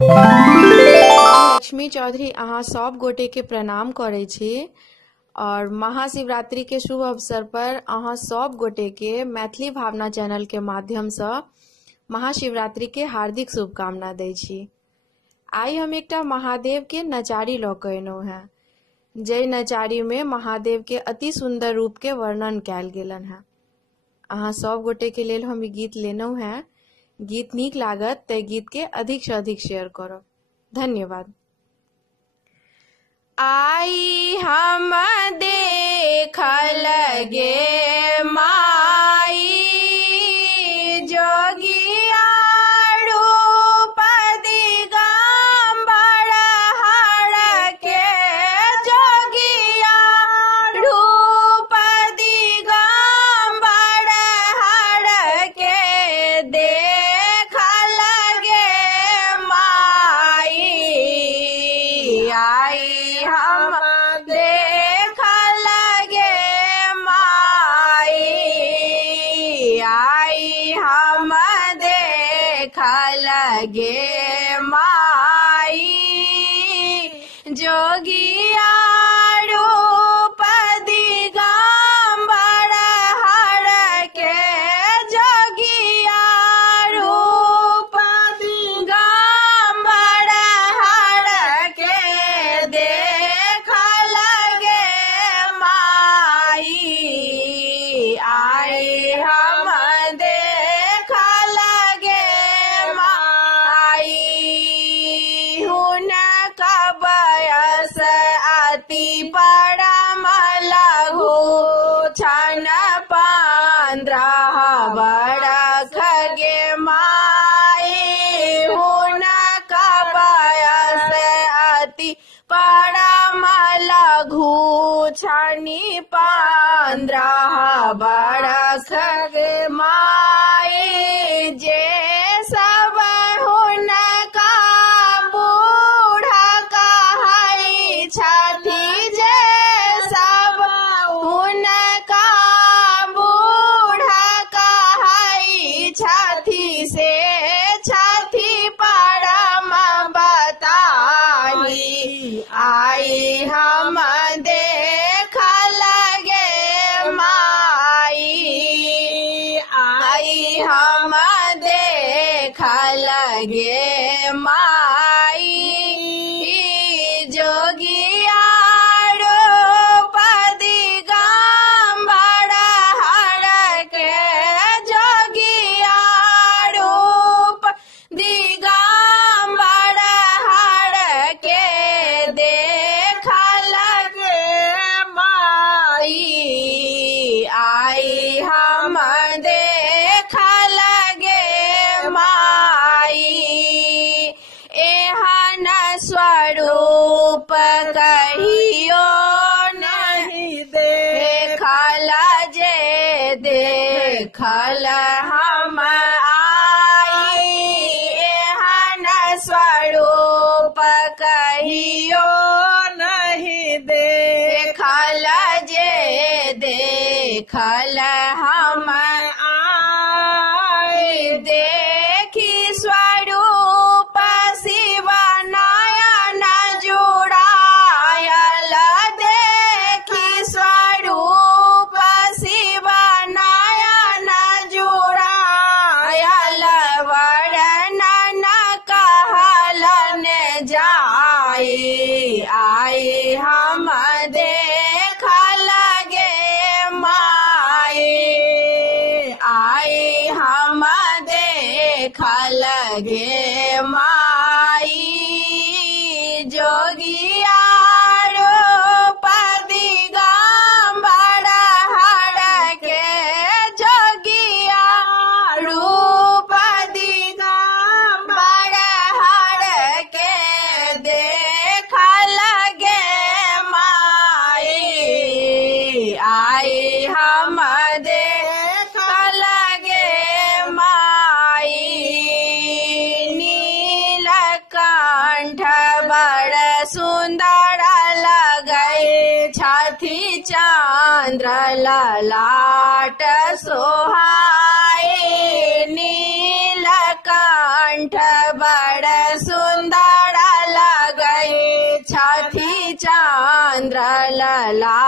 हम लक्ष्मी चौधरी अहाँ सब गोटे के प्रणाम करे छी और महाशिवरात्रि के शुभ अवसर पर अहाँ सब गोटे के मैथिली भावना चैनल के माध्यम से महाशिवरात्रि के हार्दिक शुभकामना दै छी। आई हम एकटा महादेव के नचारी लऽ कऽ एलहुँ हैं, जे नचारी में महादेव के अति सुंदर रूप के वर्णन कैल गेलन हैं। अहाँ सब गोटे के लेल हम ई गीत लेनहुँ हैं। गीत नीक लागत ते गीत के अधिक से अधिक शेयर करब। धन्यवाद। आई हम देखल गे माई जोगिया रूप दिगंबर हर के, जोगिया रूप दिगंबर हर के देखल गे माई। आई हम देखल गे माई, आई हम देखल गे माई जोगिया रूप दिगंबर हर के, जोगिया रूप दिगंबर हर के देखल गे माई। आई हम देखल गे माई, हुनका बयस अति परम लघु छन 15 बरख गे माई, हुनका बयस अति परम लघु छनि 15 बरख गे माई। जे सब हुनका बूढ़ा कहै छथि, जे सब हुनका बूढ़ा कहै छथि, से छथि परम बताही। आई हम देखल गे माई, आई हम देखल गे माई जोगिया रूप दिगंबर हर के, जोगिया रूप दिगंबर हर के देखल गे माई। आई हम देखल गे माई, एहन स्वरूप कहियो नहीं देखल, जे देखल हम आई। एहन स्वरूप कहियो नहीं देखल, जे देखल हम आई। देखी स्वरूप शिव नयन जुड़ायल, देखी स्वरूप शिव नयन जुड़ायल, वर्णन कहलन जाई। आई हम देखल गे माई, आई हम देखल गे माई जोगिया रूप दिगंबर हर के, जोगिया रूप दिगंबर हर के देखल गे माई। आई हम देखल गे माई, नीलकंठ बड़ सुंदर लगै छथि, चंद्र ललाट सोहाई। नीलकंठ बड़ सुंदर लगई छथि चंद्र लला